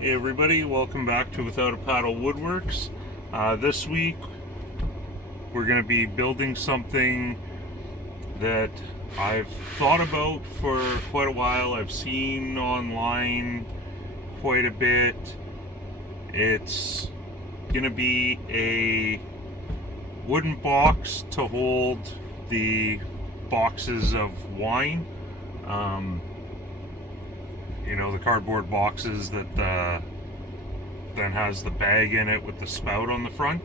Hey everybody, welcome back to Without a Paddle Woodworks. This week we're going to be building something that I've thought about for quite a while. I've seen online quite a bit. It's going to be a wooden box to hold the boxes of wine. You know, the cardboard boxes that then has the bag in it with the spout on the front.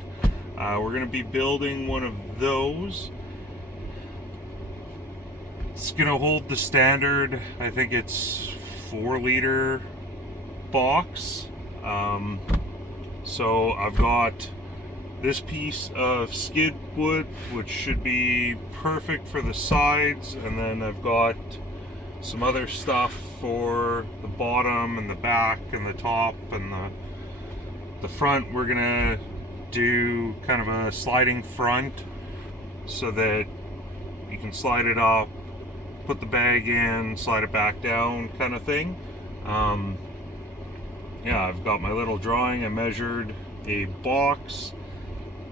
We're going to be building one of those. It's going to hold the standard, I think it's 4-liter box. So I've got this piece of skid wood, which should be perfect for the sides, and then I've got some other stuff for the bottom and the back and the top and the front. We're gonna do kind of a sliding front so that you can slide it up, put the bag in, slide it back down kind of thing. Yeah, I've got my little drawing. I measured a box,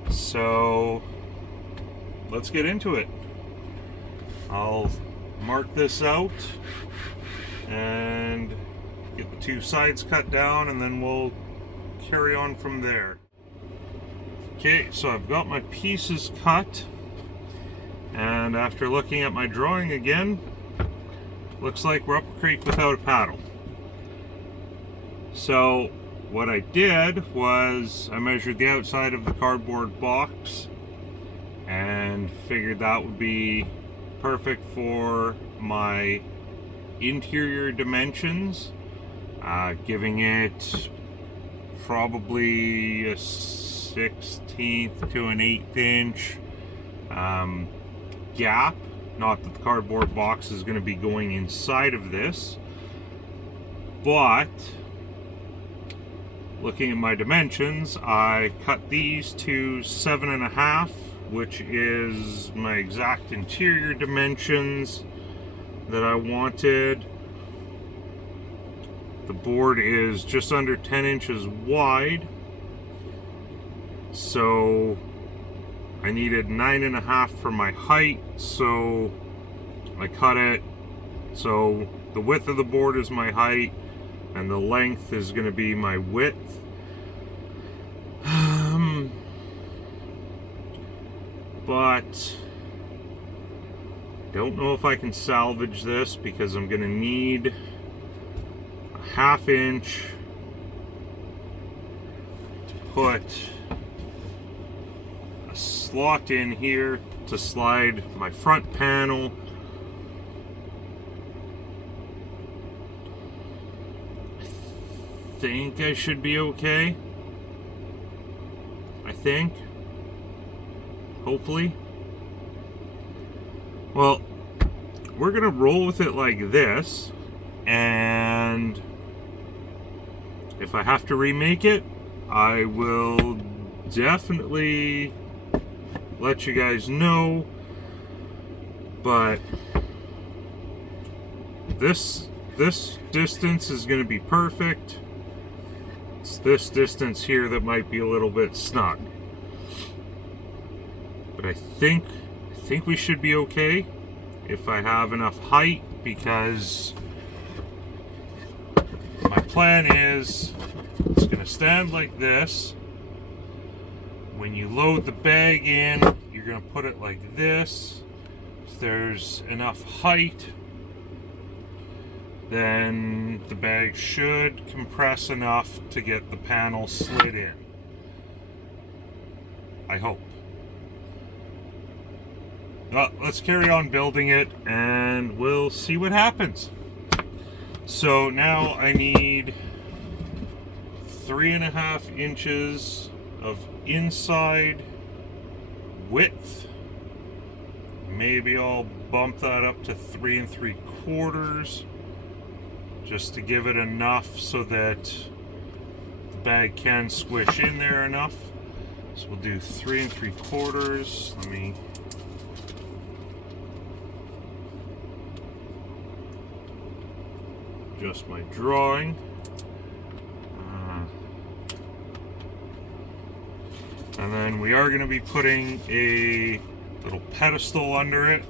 so let's get into it. I'll mark this out and get the two sides cut down, and then we'll carry on from there. Okay, so I've got my pieces cut, and after looking at my drawing again, looks like we're up a creek without a paddle. So what I did was I measured the outside of the cardboard box and figured that would be perfect for my interior dimensions, giving it probably a 1/16 to an 1/8 inch gap. Not that the cardboard box is going to be going inside of this, but looking at my dimensions, I cut these to 7.5, which is my exact interior dimensions that I wanted. The board is just under 10 inches wide, so I needed 9.5 for my height, so I cut it so the width of the board is my height and the length is going to be my width. But don't know if I can salvage this because I'm going to need a 1/2 inch to put a slot in here to slide my front panel. I think I should be okay. I think. Hopefully. Well, we're gonna roll with it like this, and if I have to remake it, I will definitely let you guys know. But this distance is gonna be perfect. It's this distance here that might be a little bit snug, but I think we should be okay if I have enough height, because my plan is it's going to stand like this. When you load the bag in, you're going to put it like this. If there's enough height, then the bag should compress enough to get the panel slid in. I hope. Well, let's carry on building it and we'll see what happens. So now I need 3.5 inches of inside width. Maybe I'll bump that up to 3 3/4 just to give it enough so that the bag can squish in there enough. So we'll do 3 3/4. Let me adjust my drawing. And then we are going to be putting a little pedestal under it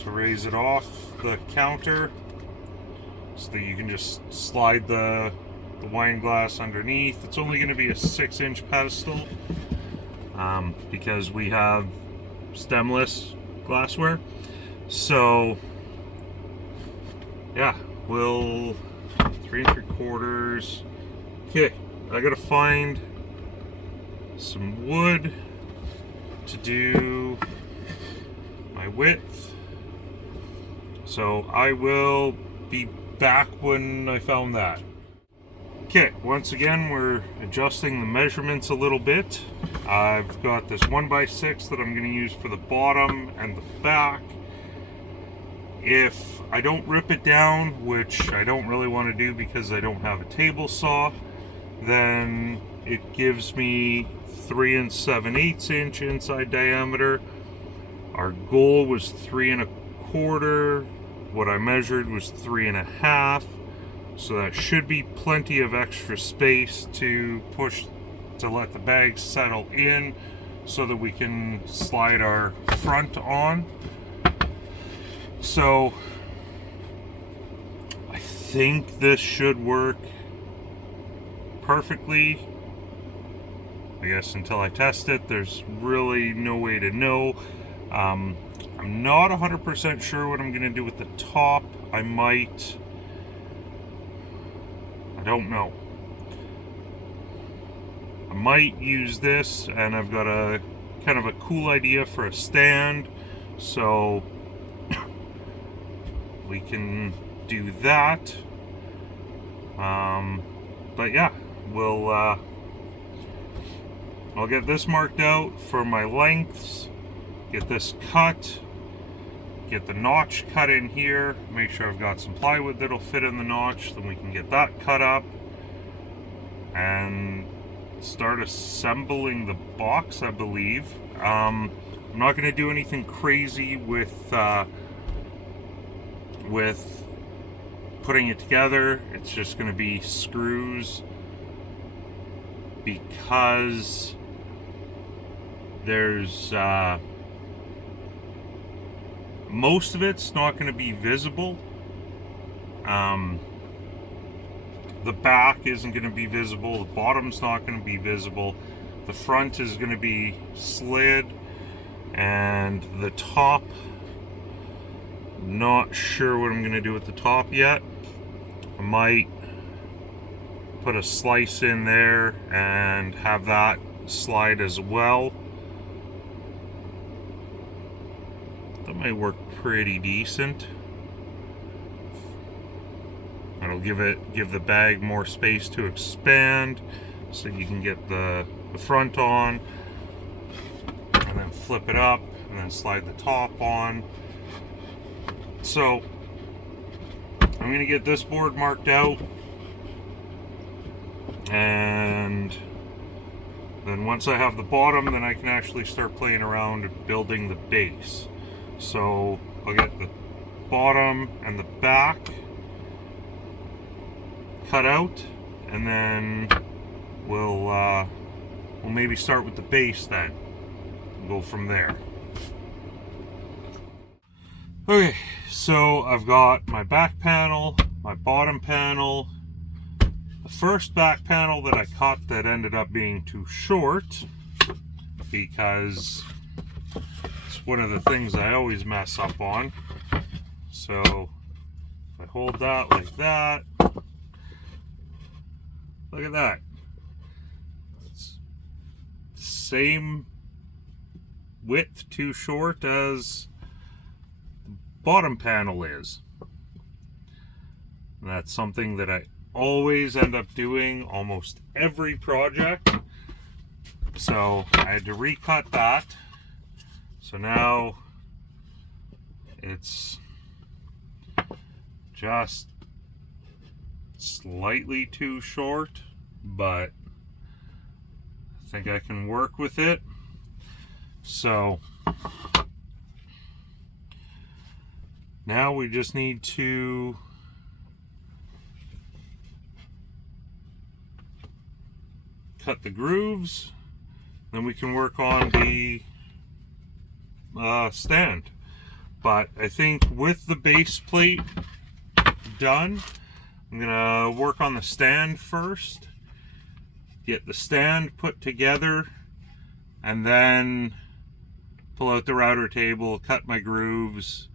to raise it off the counter so that you can just slide the wine glass underneath. It's only going to be a 6-inch pedestal because we have stemless glassware. So yeah, we'll 3 3/4. Okay, I gotta find some wood to do my width. So I will be back when I found that. Okay, once again we're adjusting the measurements a little bit. I've got this 1x6 that I'm going to use for the bottom and the back. If I don't rip it down, which I don't really want to do because I don't have a table saw, then it gives me 3 7/8 inch inside diameter. Our goal was 3 1/4. What I measured was 3 1/2. So that should be plenty of extra space to push to let the bag settle in so that we can slide our front on. So I think this should work perfectly. I guess until I test it, there's really no way to know. I'm not 100% sure what I'm going to do with the top. I don't know. I might use this, and I've got a kind of a cool idea for a stand, so we can do that. But yeah, I'll get this marked out for my lengths, get this cut, get the notch cut in here, make sure I've got some plywood that'll fit in the notch, then we can get that cut up and start assembling the box, I believe. I'm not going to do anything crazy with putting it together. It's just going to be screws, because there's most of it's not going to be visible. The back isn't going to be visible, the bottom's not going to be visible, the front is going to be slid, and the top, not sure what I'm going to do with the top yet. I might put a slice in there and have that slide as well. That might work pretty decent. It'll give the bag more space to expand, so you can get the front on, and then flip it up, and then slide the top on. So I'm going to get this board marked out, and then once I have the bottom, then I can actually start playing around and building the base. So I'll get the bottom and the back cut out, and then we'll maybe start with the base then and go from there. Okay, so I've got my back panel, my bottom panel. The first back panel that I cut that ended up being too short, because it's one of the things I always mess up on. So if I hold that like that, look at that. It's same width too short as the bottom panel is. And that's something that I always end up doing almost every project. So I had to recut that. So now it's just slightly too short, but I think I can work with it. So now we just need to cut the grooves, then we can work on the stand. But I think with the base plate done, I'm gonna work on the stand first, get the stand put together, and then pull out the router table, cut my grooves,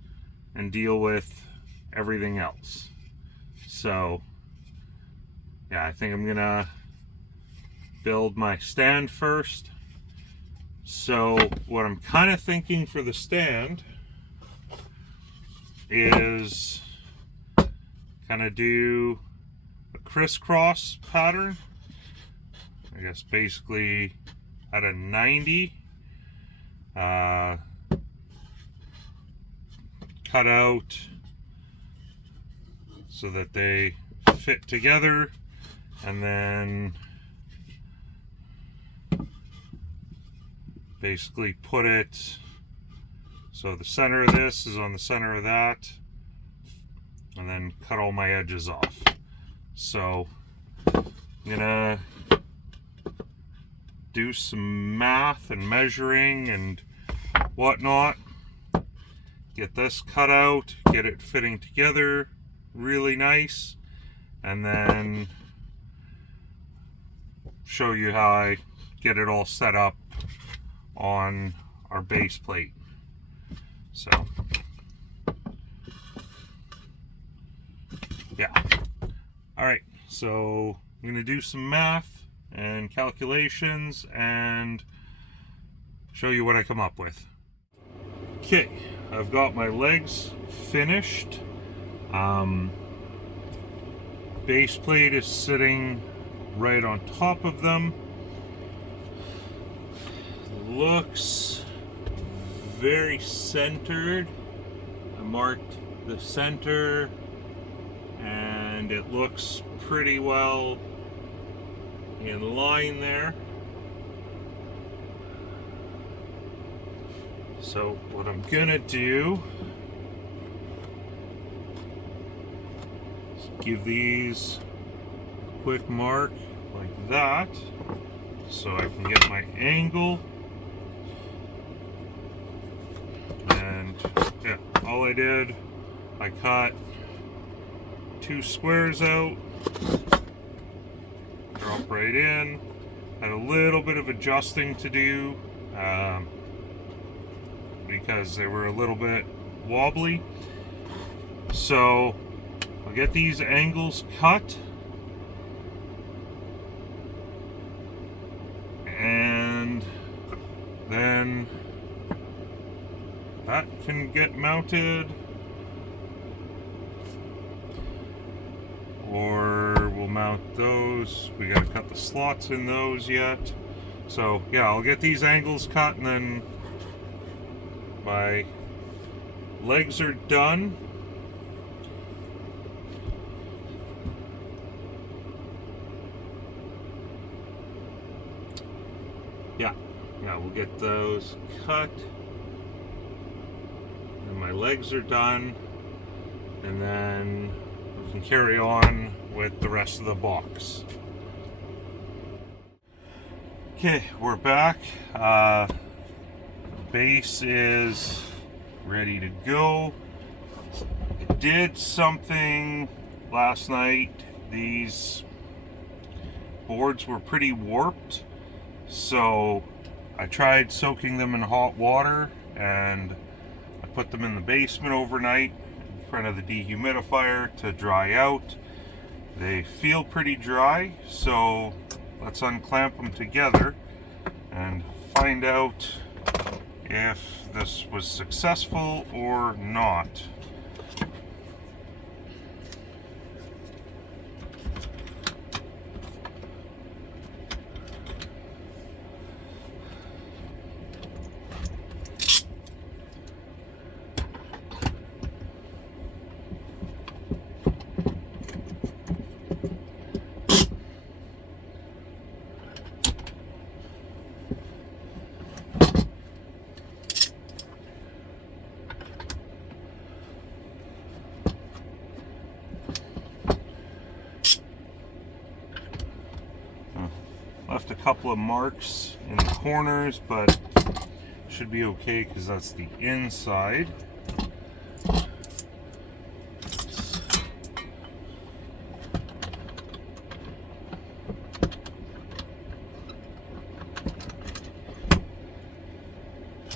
and deal with everything else. So yeah, I think I'm gonna build my stand first. So what I'm kind of thinking for the stand is kind of do a crisscross pattern. I guess basically at a 90, cut out so that they fit together, and then basically put it so the center of this is on the center of that, and then cut all my edges off. So I'm gonna do some math and measuring and whatnot, get this cut out, get it fitting together really nice, and then show you how I get it all set up on our base plate. So yeah, all right, so I'm gonna do some math and calculations and show you what I come up with. Okay, I've got my legs finished. Base plate is sitting right on top of them. Looks very centered. I marked the center and it looks pretty well in line there. So what I'm gonna do is give these a quick mark like that so I can get my angle. And yeah, all I did, I cut 2 squares out, drop right in, had a little bit of adjusting to do because they were a little bit wobbly. So I'll get these angles cut, and then that can get mounted, or we'll mount those. We gotta cut the slots in those yet. So yeah, I'll get these angles cut, and then my legs are done. Yeah, we'll get those cut. And my legs are done. And then we can carry on with the rest of the box. Okay, we're back. Base is ready to go. I did something last night. These boards were pretty warped, so I tried soaking them in hot water, and I put them in the basement overnight in front of the dehumidifier to dry out. They feel pretty dry, so let's unclamp them together and find out if this was successful or not. Left a couple of marks in the corners, but should be okay because that's the inside.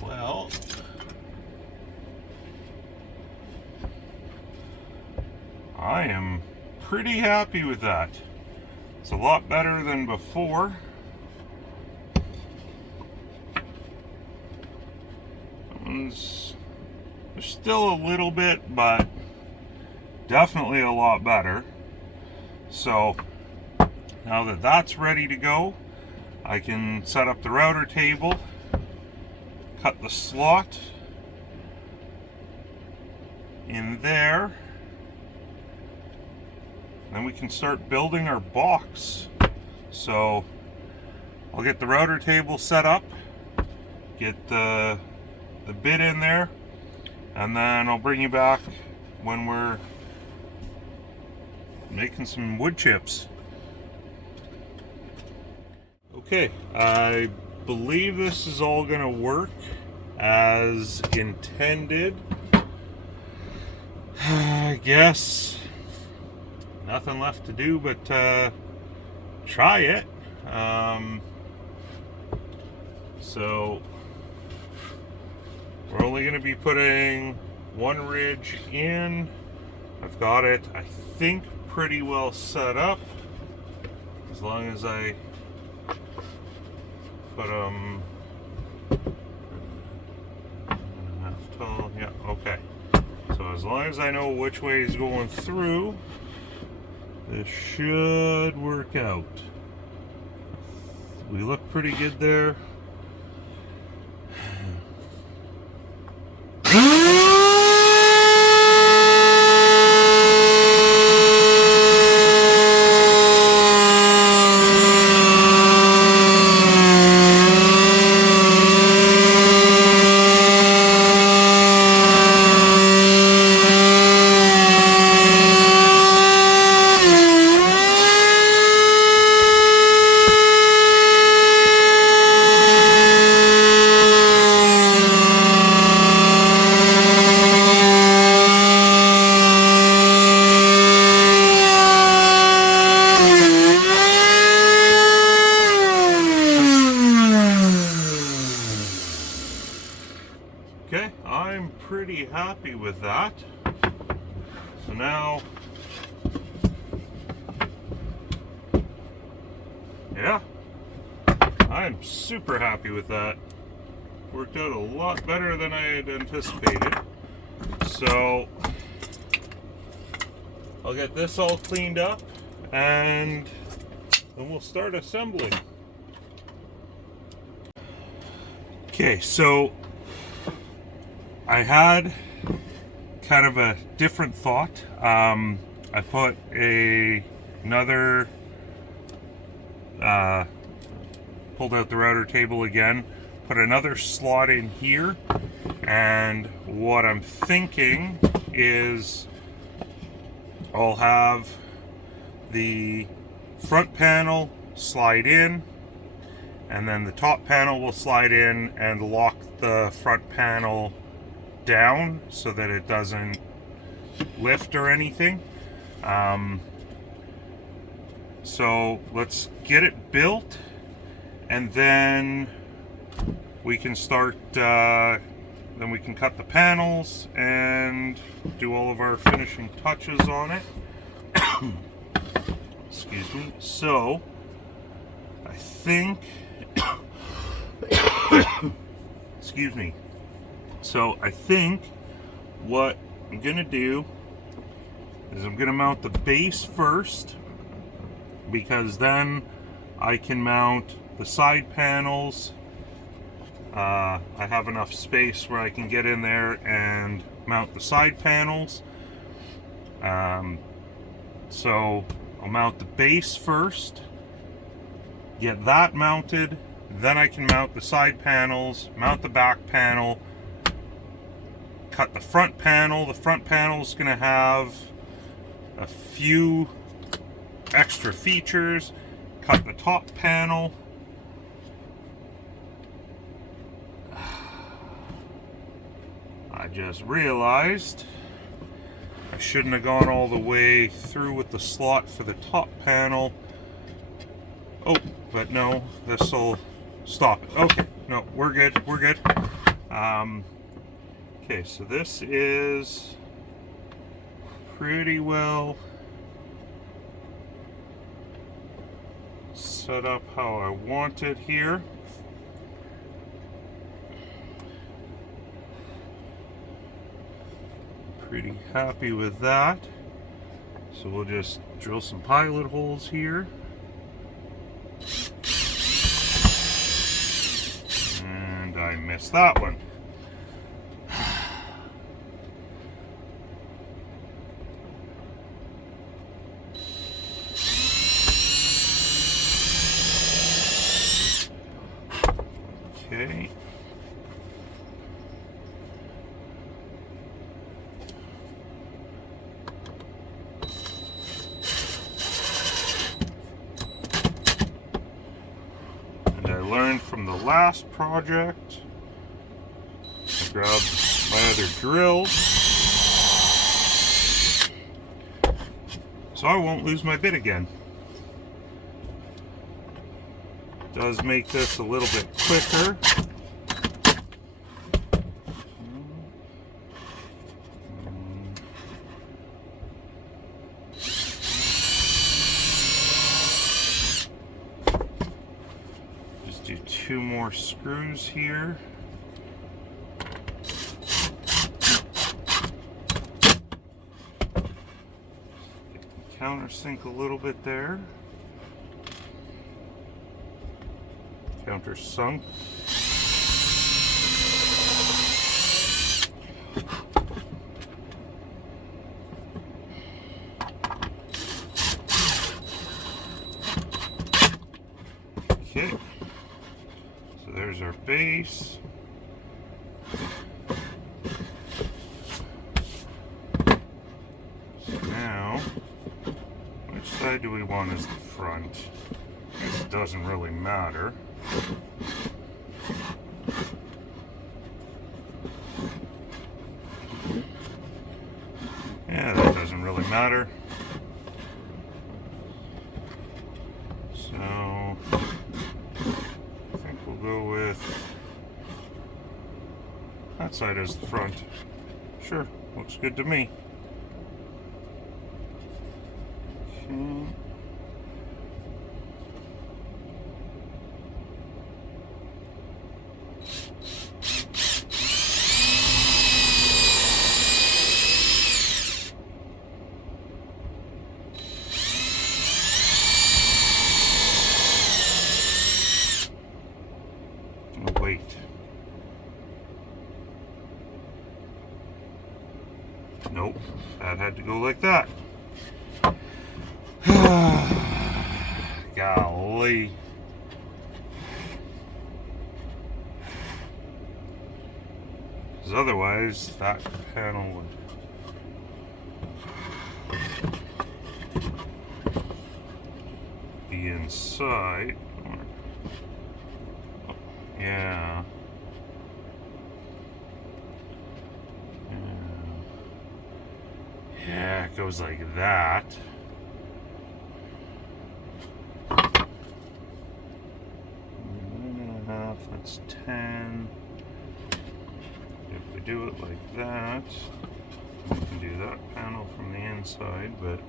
Well, I am pretty happy with that. It's a lot better than before. There's still a little bit, but definitely a lot better. So now that that's ready to go, I can set up the router table, cut the slot in there, then we can start building our box. So I'll get the router table set up, get the bit in there, and then I'll bring you back when we're making some wood chips. Okay, I believe this is all gonna work as intended. I guess nothing left to do but try it. So we're only going to be putting one ridge in. I've got it, I think, pretty well set up. As long as I put them half tall. Yeah, okay. So as long as I know which way is going through, this should work out. We look pretty good there. Okay, I'm pretty happy with that. So now, yeah, I'm super happy with that. Worked out a lot better than I had anticipated. So I'll get this all cleaned up and then we'll start assembling. Okay, so I had kind of a different thought. I put another, pulled out the router table again, put another slot in here, and what I'm thinking is I'll have the front panel slide in, and then the top panel will slide in and lock the front panel down so that it doesn't lift or anything. So let's get it built and then we can start, then we can cut the panels and do all of our finishing touches on it. Excuse me. So I think excuse me. So I think what I'm gonna do is I'm gonna mount the base first, because then I can mount the side panels. I have enough space where I can get in there and mount the side panels. So I'll mount the base first, get that mounted, then I can mount the side panels, mount the back panel, cut the front panel. The front panel is going to have a few extra features. Cut the top panel, just realized I shouldn't have gone all the way through with the slot for the top panel. Oh, but no, this'll stop it. Okay, no, we're good, we're good. Okay, so this is pretty well set up how I want it here. Pretty happy with that. So we'll just drill some pilot holes here. And I missed that one. Okay. And I learned from the last project, I grabbed my other drill so I won't lose my bit again. Does make this a little bit quicker. Just do 2 more screws here. Countersink a little bit there. Countersunk. Okay, so there's our base. So now, which side do we want as the front? It doesn't really matter. Yeah, that doesn't really matter. So I think we'll go with that side as the front. Sure, looks good to me. Okay. Wait. Nope, that had to go like that. Golly. Because otherwise, that panel would be inside. Yeah. Yeah, it goes like that. 9.5, that's 10. If we do it like that, we can do that panel from the inside, but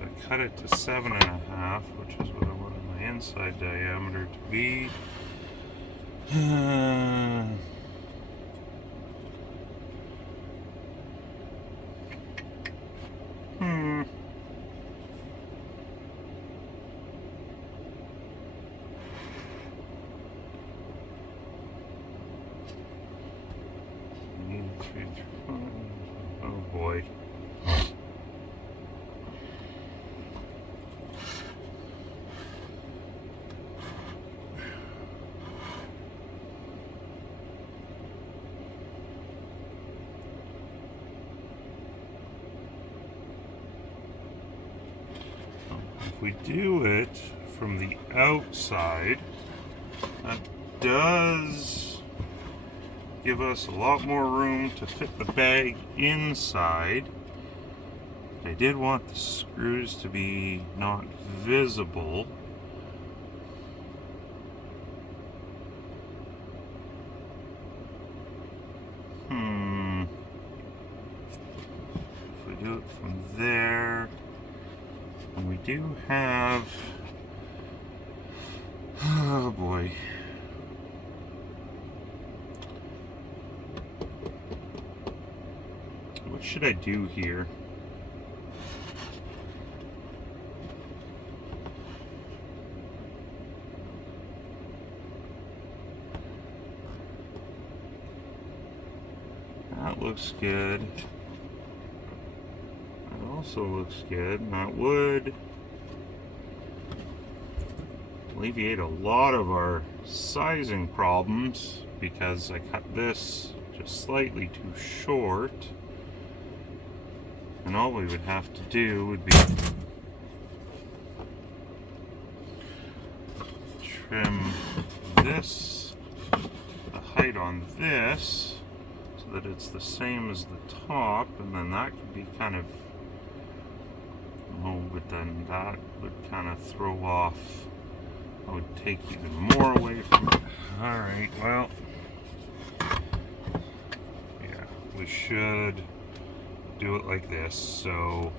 I cut it to 7.5, which is what I wanted my inside diameter to be. Oh boy. If we do it from the outside, that does give us a lot more room to fit the bag inside. I did want the screws to be not visible. If we do it from there, and we do have, oh boy. What should I do here? That looks good. That also looks good. And that would alleviate a lot of our sizing problems because I cut this just slightly too short. And all we would have to do would be trim this, the height on this, so that it's the same as the top, and then that could be kind of, oh, but then that would kind of throw off, I would take even more away from it. Alright, well, yeah, we should do it like this. So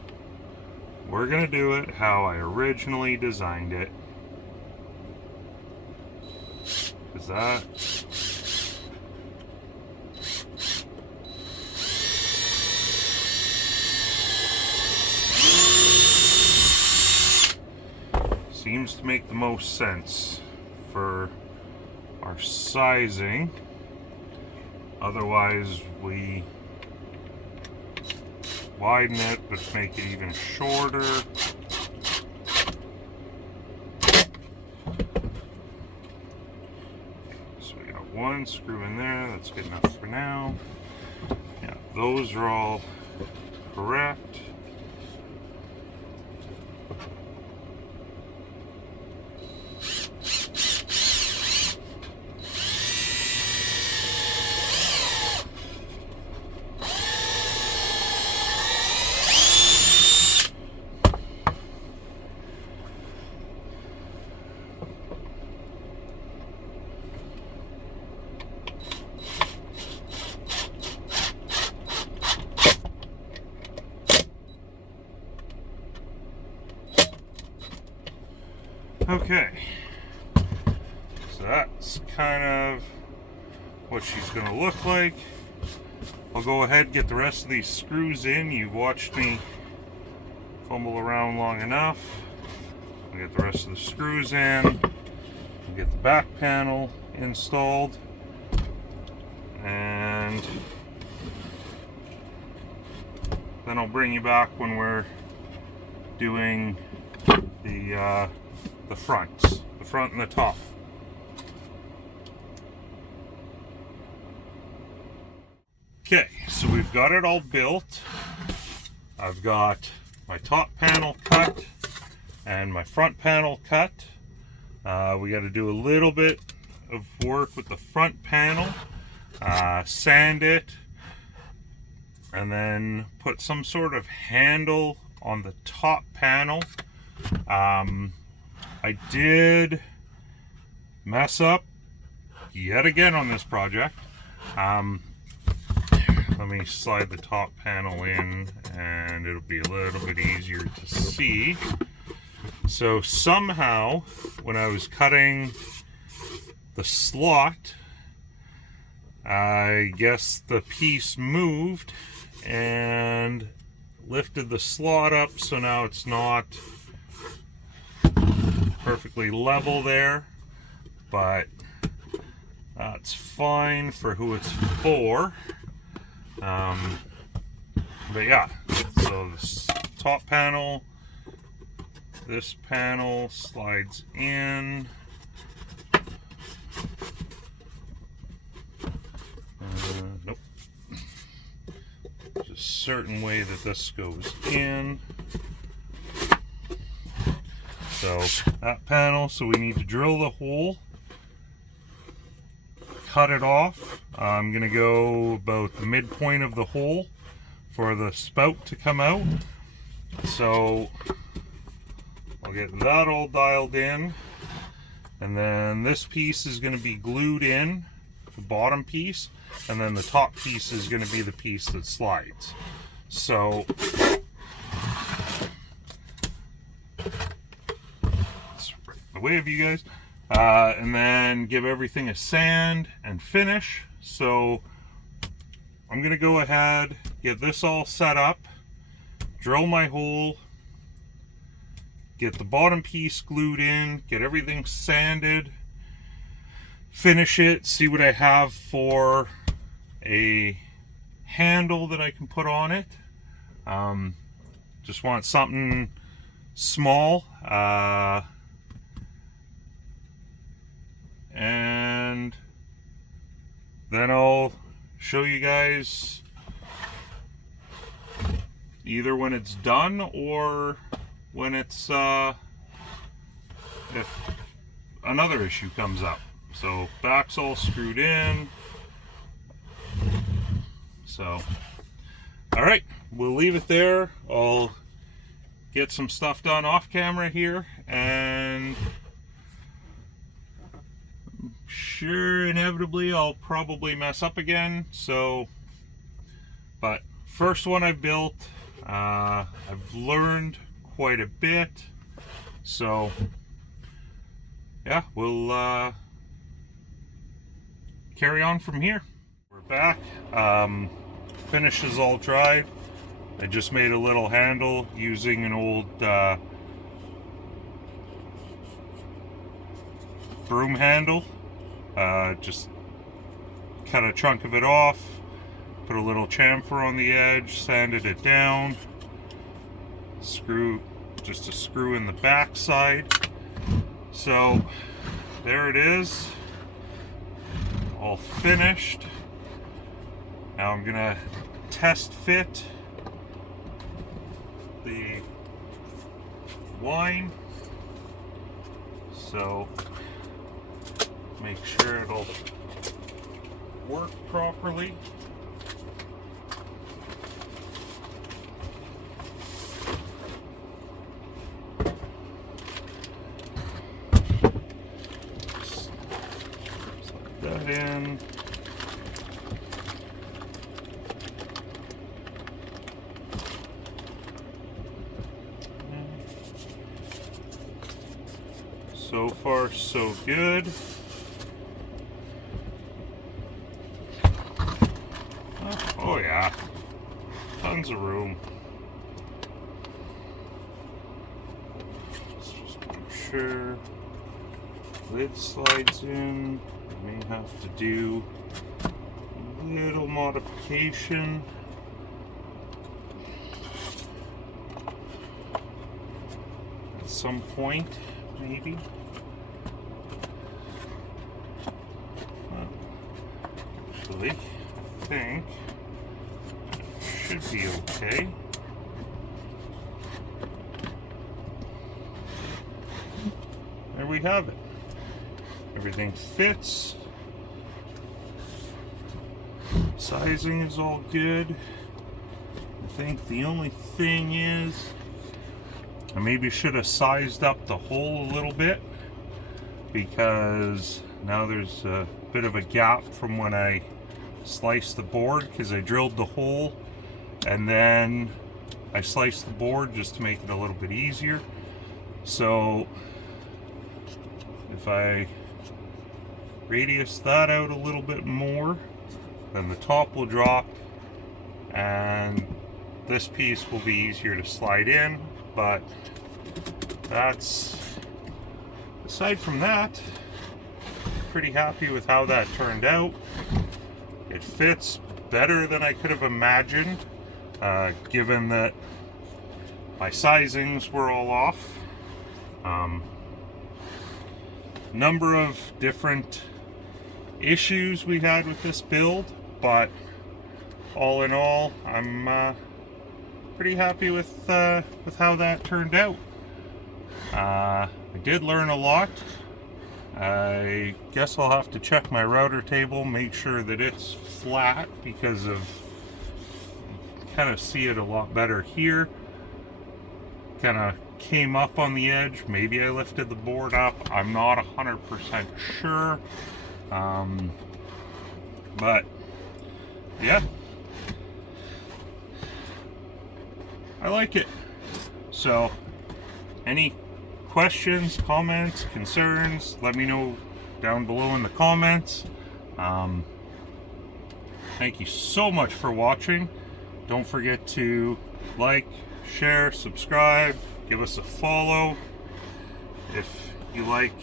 we're gonna do it how I originally designed it, because that seems to make the most sense for our sizing. Otherwise we widen it, but make it even shorter. So we got one screw in there, that's good enough for now. Yeah, those are all correct. Okay, so that's kind of what she's going to look like. I'll go ahead and get the rest of these screws in. You've watched me fumble around long enough. I'll get the rest of the screws in. I'll get the back panel installed. And then I'll bring you back when we're doing the fronts, the front and the top. Okay, so we've got it all built. I've got my top panel cut and my front panel cut. We got to do a little bit of work with the front panel, sand it, and then put some sort of handle on the top panel. I did mess up yet again on this project. Let me slide the top panel in and it'll be a little bit easier to see. So somehow when I was cutting the slot, I guess the piece moved and lifted the slot up, so now it's not perfectly level there, but that's fine for who it's for. But yeah, so this top panel, this panel slides in. Nope. There's a certain way that this goes in. So that panel, so we need to drill the hole, cut it off. I'm gonna go about the midpoint of the hole for the spout to come out. So I'll get that all dialed in, and then this piece is going to be glued in, the bottom piece, and then the top piece is going to be the piece that slides. So it's right in the way of you guys. And then give everything a sand and finish. So I'm going to go ahead, get this all set up, drill my hole, get the bottom piece glued in, get everything sanded, finish it, see what I have for a handle that I can put on it. Just want something small, and then I'll show you guys either when it's done or when it's if another issue comes up. So back's all screwed in. So all right, we'll leave it there. I'll get some stuff done off camera here, and I'm sure inevitably I'll probably mess up again. So, but first one I've built, I've learned quite a bit, so yeah, we'll carry on from here. We're back. Finish is all dried. I just made a little handle using an old broom handle. Just cut a chunk of it off, put a little chamfer on the edge, sanded it down, screw, just a screw in the back side. So there it is, all finished. Now I'm gonna test fit the wine, so make sure it'll work properly. Slide that in. So far, so good. Oh yeah, tons of room. Let's just make sure lid slides in. I may have to do a little modification. At some point, maybe. Actually, I think it should be okay. There we have it. Everything fits. Sizing is all good. I think the only thing is I maybe should have sized up the hole a little bit, because now there's a bit of a gap from when I sliced the board, because I drilled the hole and then I sliced the board just to make it a little bit easier. So if I radius that out a little bit more, then the top will drop and this piece will be easier to slide in. But that's, aside from that, pretty happy with how that turned out. It fits better than I could have imagined, given that my sizings were all off. Number of different issues we had with this build, but all in all, I'm pretty happy with how that turned out. I did learn a lot, I guess I'll have to check my router table, make sure that it's flat, because of, kind of see it a lot better here. Kind of came up on the edge. Maybe I lifted the board up. I'm not 100% sure. But yeah, I like it. So any questions, comments, concerns, let me know down below in the comments. Thank you so much for watching. Don't forget to like, share, subscribe, give us a follow if you like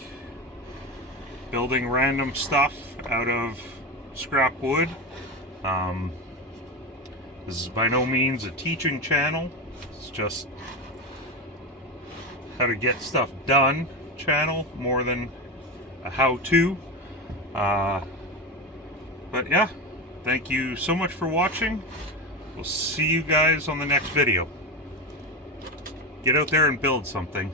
building random stuff out of scrap wood. This is by no means a teaching channel. It's just how to get stuff done channel more than a how-to. But yeah, thank you so much for watching. We'll see you guys on the next video. Get out there and build something.